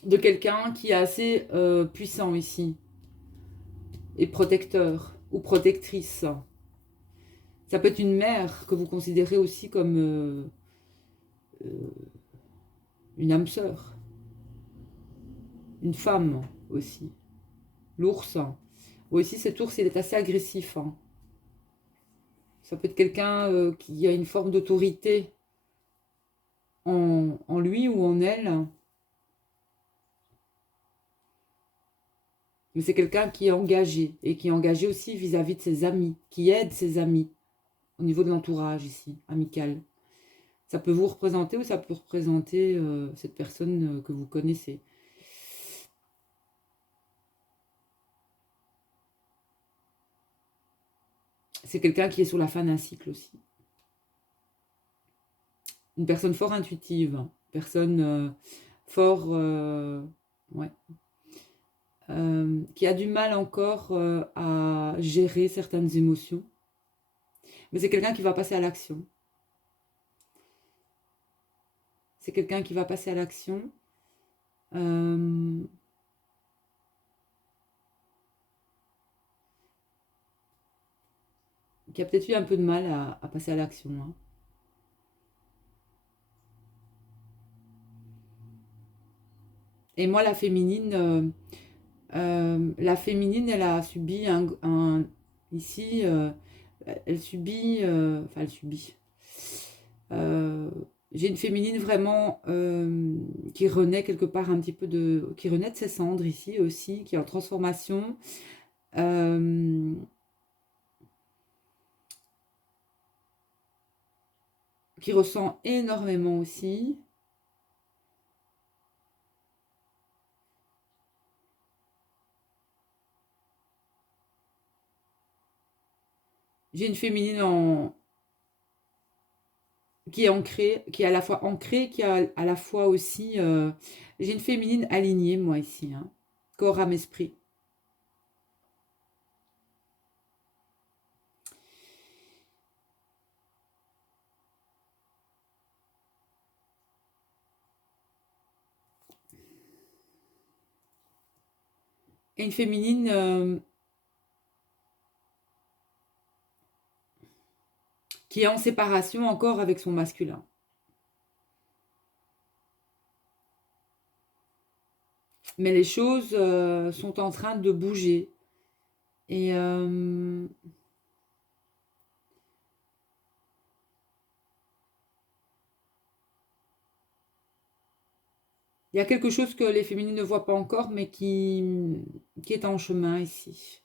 de quelqu'un qui est assez puissant ici, et protecteur ou protectrice. Ça peut être une mère que vous considérez aussi comme euh, une âme sœur, une femme aussi. L'ours. Aussi, cet ours, il est assez agressif, hein. Ça peut être quelqu'un qui a une forme d'autorité en lui ou en elle, mais c'est quelqu'un qui est engagé et qui est engagé aussi vis-à-vis de ses amis, qui aide ses amis au niveau de l'entourage ici, amical. Ça peut vous représenter ou ça peut représenter cette personne que vous connaissez. C'est quelqu'un qui est sur la fin d'un cycle aussi. Une personne fort intuitive, personne fort, ouais, qui a du mal encore à gérer certaines émotions. Mais c'est quelqu'un qui va passer à l'action. C'est quelqu'un qui va passer à l'action. Euh, qui a peut-être eu un peu de mal à passer à l'action, hein. Et moi, la féminine, elle a subi ici, elle subit, enfin, elle subit. Euh, j'ai une féminine vraiment qui renaît quelque part un petit peu qui renaît de ses cendres ici aussi, qui est en transformation, euh, qui ressent énormément aussi. J'ai une féminine qui est ancrée, qui est à la fois ancrée, qui est à la fois aussi... j'ai une féminine alignée, moi, ici. Hein. Corps, âme, esprit. Et une féminine qui est en séparation encore avec son masculin. Mais les choses sont en train de bouger. Et il y a quelque chose que les féminines ne voient pas encore, mais qui est en chemin ici.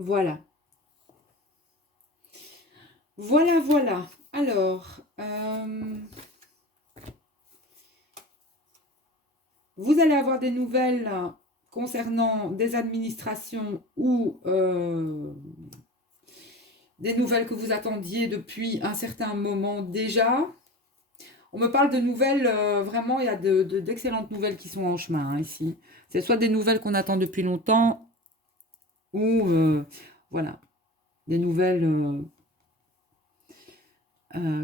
Voilà. Voilà, voilà. Alors, vous allez avoir des nouvelles concernant des administrations ou des nouvelles que vous attendiez depuis un certain moment déjà. On me parle de nouvelles, vraiment, il y a d'excellentes nouvelles qui sont en chemin hein, ici. C'est soit des nouvelles qu'on attend depuis longtemps, ou voilà, des nouvelles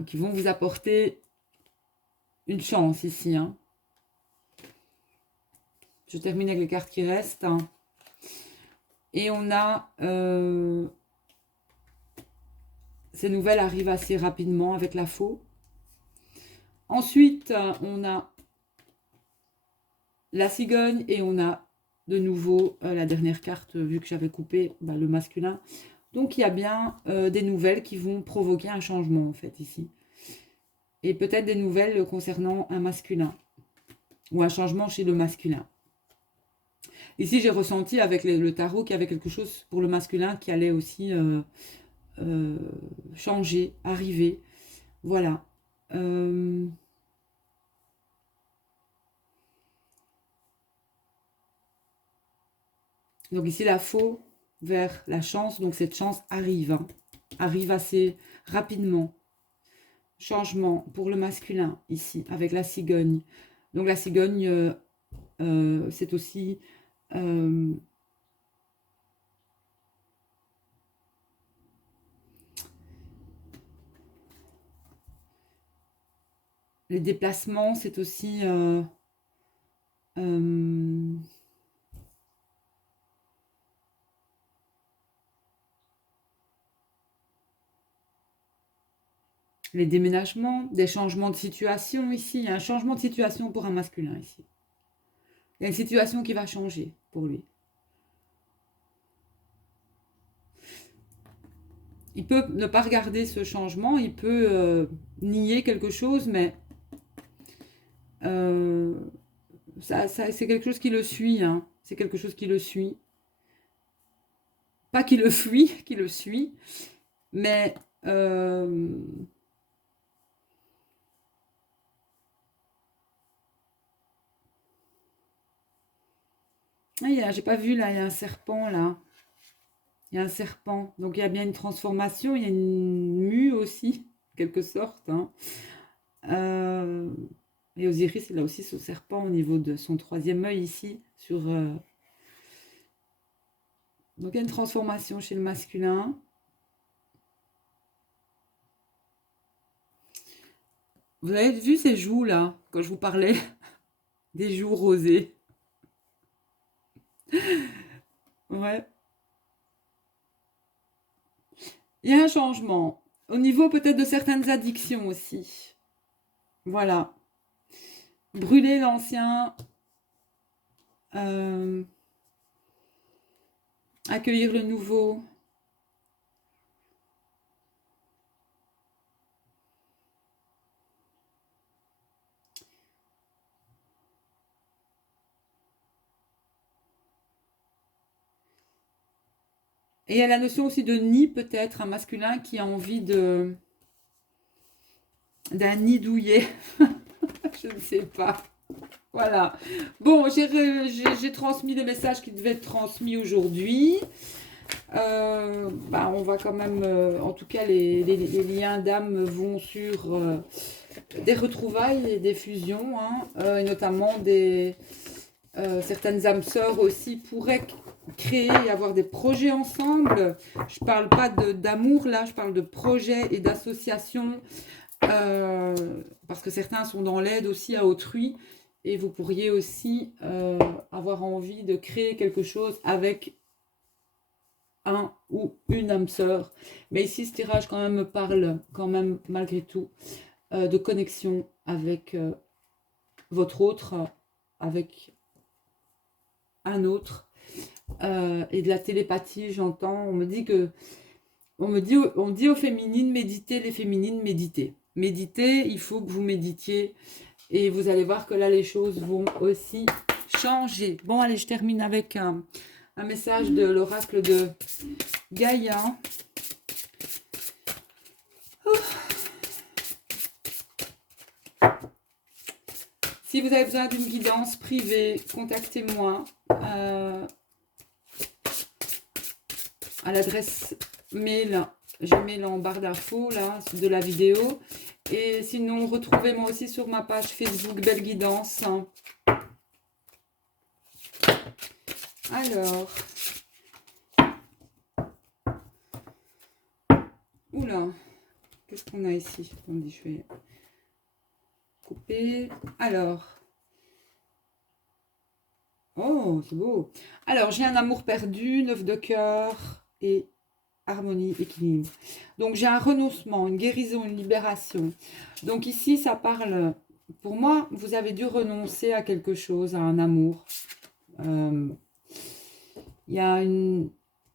qui vont vous apporter une chance ici. Hein. Je termine avec les cartes qui restent. Hein. Et on a... ces nouvelles arrivent assez rapidement avec la faux. Ensuite, on a la cigogne et on a de nouveau la dernière carte, vu que j'avais coupé le masculin. Donc, il y a bien des nouvelles qui vont provoquer un changement, en fait, ici. Et peut-être des nouvelles concernant un masculin. Ou un changement chez le masculin. Ici, j'ai ressenti avec le tarot qu'il y avait quelque chose pour le masculin qui allait aussi changer, arriver. Voilà. Donc ici, la faux vers la chance. Donc cette chance arrive. Hein. Arrive assez rapidement. Changement pour le masculin ici, avec la cigogne. Donc la cigogne, c'est aussi... les déplacements, c'est aussi... les déménagements, des changements de situation ici. Il y a un changement de situation pour un masculin ici. Il y a une situation qui va changer pour lui. Il peut ne pas regarder ce changement, il peut nier quelque chose, mais c'est quelque chose qui le suit. Hein. C'est quelque chose qui le suit. Pas qui le fuit, qui le suit, mais j'ai pas vu là, il y a un serpent là. Il y a un serpent. Donc il y a bien une transformation, il y a une mue aussi, en quelque sorte. Hein. Et Osiris, il a aussi ce serpent au niveau de son troisième œil ici. Donc il y a une transformation chez le masculin. Vous avez vu ces joues là, quand je vous parlais des joues rosées. Ouais. Il y a un changement. Au niveau peut-être de certaines addictions aussi. Voilà. Brûler l'ancien. Accueillir le nouveau. Et il y a la notion aussi de nid, peut-être, un masculin qui a envie d'un nid douillet. Je ne sais pas. Voilà. Bon, j'ai transmis les messages qui devaient être transmis aujourd'hui. On va quand même, en tout cas, les liens d'âme vont sur des retrouvailles et des fusions, hein, et notamment certaines âmes sœurs aussi pourraient créer et avoir des projets ensemble. Je ne parle pas d'amour là, je parle de projets et d'associations, parce que certains sont dans l'aide aussi à autrui, et vous pourriez aussi avoir envie de créer quelque chose avec un ou une âme sœur. Mais ici, ce tirage quand même me parle, quand même, malgré tout, de connexion avec votre autre, avec un autre, et de la télépathie, j'entends. On dit aux féminines, méditez, les féminines, méditez. Méditez, il faut que vous méditiez, et vous allez voir que là, les choses vont aussi changer. Bon, allez, je termine avec un message de l'oracle de Gaïa. Si vous avez besoin d'une guidance privée, contactez-moi à l'adresse mail, je mets en barre d'infos là de la vidéo. Et sinon, retrouvez-moi aussi sur ma page Facebook Belle Guidance. Alors, oula, qu'est-ce qu'on a ici? Attendez, je vais couper. Alors, oh, c'est beau. Alors, j'ai un amour perdu, 9 de cœur et harmonie, équilibre. Donc, j'ai un renoncement, une guérison, une libération. Donc, ici, ça parle... Pour moi, vous avez dû renoncer à quelque chose, à un amour. Il y a un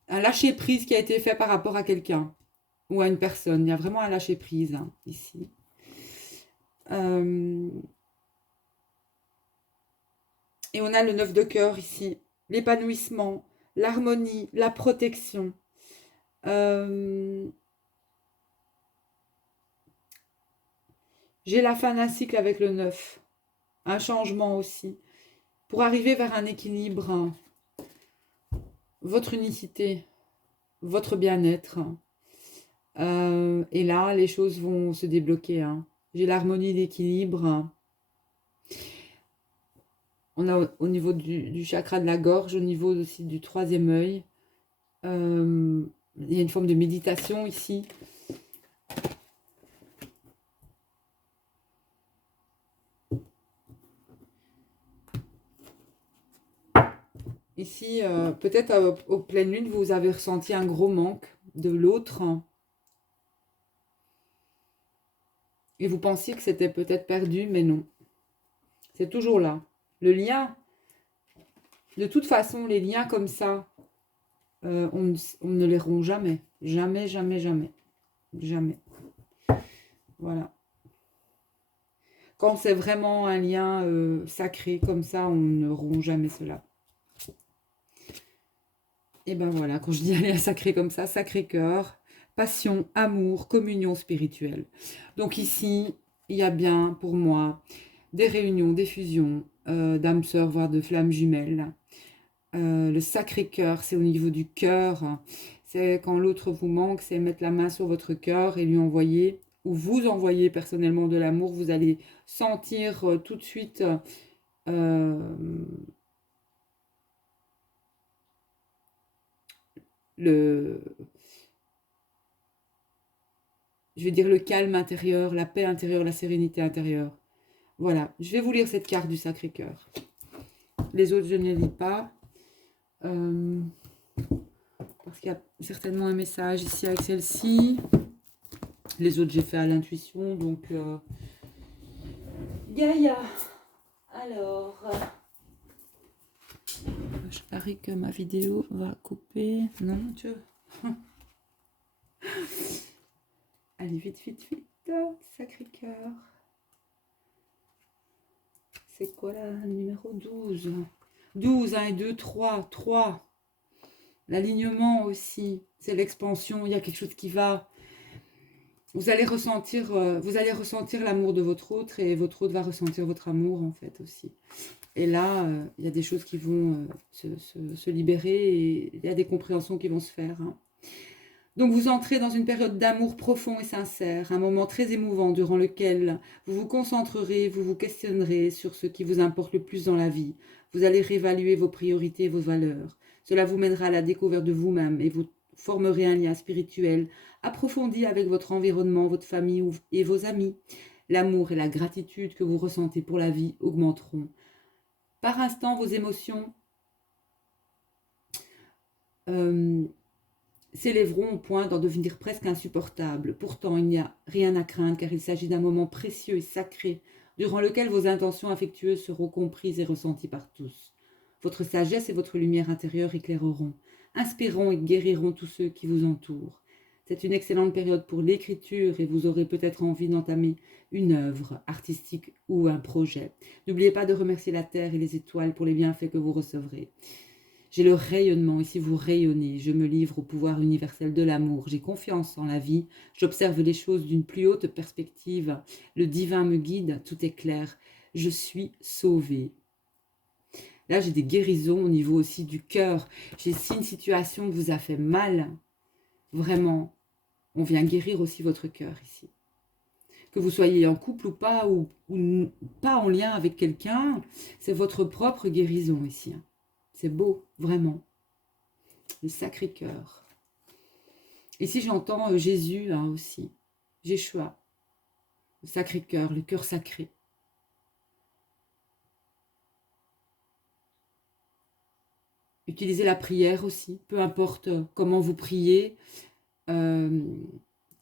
lâcher-prise qui a été fait par rapport à quelqu'un ou à une personne. Il y a vraiment un lâcher-prise, hein, ici. Et on a le 9 de cœur ici. L'épanouissement, l'harmonie, la protection. J'ai la fin d'un cycle avec le 9. Un changement aussi. Pour arriver vers un équilibre, hein, votre unicité, votre bien-être. Et là, les choses vont se débloquer, hein. J'ai l'harmonie, l'équilibre. On a au niveau du chakra de la gorge, au niveau aussi du troisième œil. Il y a une forme de méditation ici. Ici, peut-être aux pleines lunes, vous avez ressenti un gros manque de l'autre. Et vous pensiez que c'était peut-être perdu, mais non. C'est toujours là. Le lien, de toute façon, les liens comme ça, on ne les rompt jamais. Jamais, jamais, jamais. Jamais. Voilà. Quand c'est vraiment un lien sacré comme ça, on ne rompt jamais cela. Et ben voilà, quand je dis un lien sacré comme ça, Sacré-Cœur, passion, amour, communion spirituelle. Donc ici, il y a bien pour moi des réunions, des fusions d'âmes sœurs, voire de flammes jumelles. Le Sacré-Cœur, c'est au niveau du cœur. C'est quand l'autre vous manque, c'est mettre la main sur votre cœur et lui envoyer, ou vous envoyer personnellement de l'amour. Vous allez sentir tout de suite le calme intérieur, la paix intérieure, la sérénité intérieure. Voilà, je vais vous lire cette carte du Sacré-Cœur. Les autres, je ne les lis pas. Parce qu'il y a certainement un message ici avec celle-ci. Les autres, j'ai fait à l'intuition. Donc, Gaïa. Alors, je parie que ma vidéo va couper. Non, tu vois. Allez, vite, vite, vite. Sacré-Cœur. C'est quoi là? Numéro 12. 12, 1 et 2, 3. 3. L'alignement aussi, c'est l'expansion. Il y a quelque chose qui va... vous allez ressentir l'amour de votre autre et votre autre va ressentir votre amour en fait aussi. Et là, il y a des choses qui vont se libérer et il y a des compréhensions qui vont se faire. Hein. Donc vous entrez dans une période d'amour profond et sincère, un moment très émouvant durant lequel vous vous concentrerez, vous vous questionnerez sur ce qui vous importe le plus dans la vie. Vous allez réévaluer vos priorités et vos valeurs. Cela vous mènera à la découverte de vous-même et vous formerez un lien spirituel approfondi avec votre environnement, votre famille et vos amis. L'amour et la gratitude que vous ressentez pour la vie augmenteront. Par instant, vos émotions s'élèveront au point d'en devenir presque insupportables. Pourtant, il n'y a rien à craindre car il s'agit d'un moment précieux et sacré durant lequel vos intentions affectueuses seront comprises et ressenties par tous. Votre sagesse et votre lumière intérieure éclaireront, inspireront et guériront tous ceux qui vous entourent. C'est une excellente période pour l'écriture et vous aurez peut-être envie d'entamer une œuvre artistique ou un projet. N'oubliez pas de remercier la Terre et les étoiles pour les bienfaits que vous recevrez. J'ai le rayonnement, ici vous rayonnez, je me livre au pouvoir universel de l'amour, j'ai confiance en la vie, j'observe les choses d'une plus haute perspective, le divin me guide, tout est clair, je suis sauvée. Là, j'ai des guérisons au niveau aussi du cœur. Si une situation vous a fait mal, vraiment, on vient guérir aussi votre cœur ici. Que vous soyez en couple ou pas en lien avec quelqu'un, c'est votre propre guérison ici. C'est beau, vraiment. Le Sacré-Cœur. Ici, j'entends Jésus aussi. Jéshua. Le Sacré-Cœur, le cœur sacré. Utilisez la prière aussi, peu importe comment vous priez,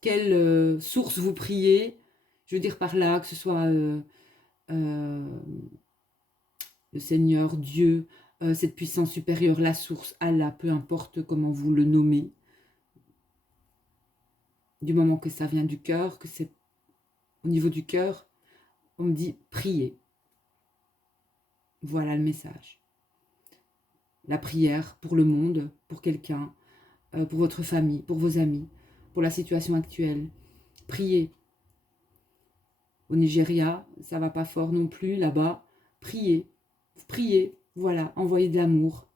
quelle source vous priez. Je veux dire par là que ce soit le Seigneur, Dieu, cette puissance supérieure, la source, Allah, peu importe comment vous le nommez. Du moment que ça vient du cœur, que c'est au niveau du cœur, on me dit priez. Voilà le message. La prière pour le monde, pour quelqu'un, pour votre famille, pour vos amis, pour la situation actuelle. Priez. Au Nigeria, ça va pas fort non plus là-bas. Priez. Priez. Voilà, envoyez de l'amour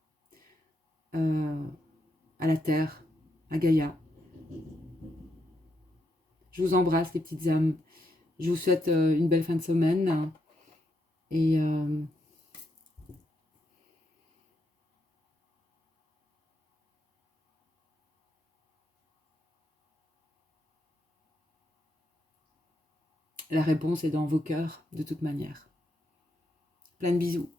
à la terre, à Gaïa. Je vous embrasse les petites âmes. Je vous souhaite une belle fin de semaine. Et la réponse est dans vos cœurs, de toute manière. Plein de bisous.